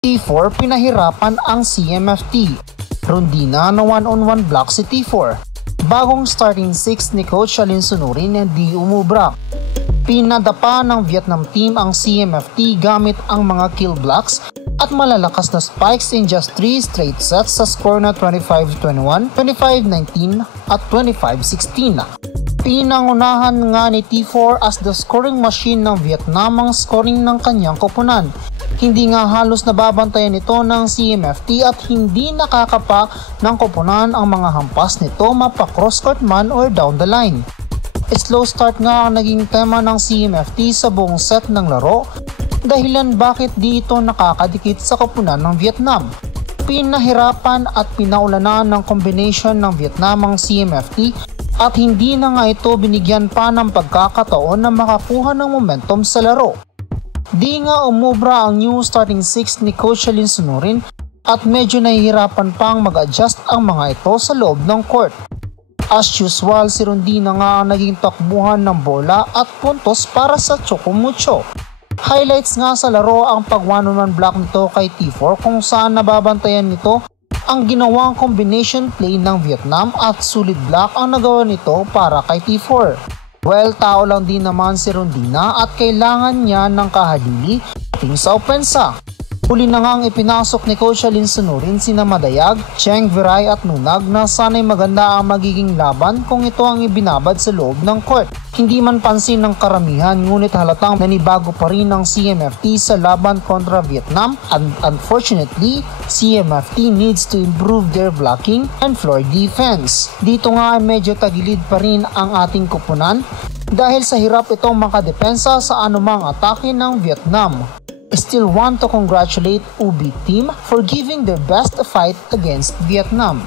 T4 pinahirapan ang CMFT. Rondina na 1-on-1 block si T4. Bagong starting 6 ni Coach Alin Sunurin na di umubra. Pinadapa ng Vietnam team ang CMFT gamit ang mga kill blocks at malalakas na spikes in just 3 straight sets sa score na 25-21, 25-19 at 25-16. Pinangunahan nga ni T4 as the scoring machine ng Vietnam ang scoring ng kanyang koponan. Hindi nga halos nababantayan ito ng CMFT at hindi nakakapa ng koponan ang mga hampas nito mapa cross-court man or down the line. Slow start nga ang naging tema ng CMFT sa buong set ng laro, dahilan bakit di ito nakakadikit sa koponan ng Vietnam. Pinahirapan at pinaulanan ng combination ng Vietnam ang CMFT at hindi na nga ito binigyan pa ng pagkakataon na makakuha ng momentum sa laro. Di nga umubra ang new starting 6 ni Coach Alin Sunurin at medyo nahihirapan pang mag-adjust ang mga ito sa loob ng court. As usual, si Rondina nga ang naging takbuhan ng bola at puntos para sa Chocomucho. Highlights nga sa laro ang pag 1-on-1 block nito kay T4 kung saan nababantayan nito ang ginawang combination play ng Vietnam at sulit block ang nagawa nito para kay T4. Well, tao lang din naman si Rondina at kailangan niya ng kahalili ting sa opensa. Huli na nga ang ipinasok ni Coach Alin Sunurin sina Madayag, Cheng, Viray at Nunag na sana'y maganda ang magiging laban kung ito ang ibinabad sa loob ng court. Hindi man pansin ng karamihan ngunit halatang nanibago pa rin ang CMFT sa laban kontra Vietnam and unfortunately, CMFT needs to improve their blocking and floor defense. Dito nga medyo tagilid pa rin ang ating koponan dahil sa hirap itong makadepensa sa anumang atake ng Vietnam. Still want to congratulate UB team for giving their best fight against Vietnam.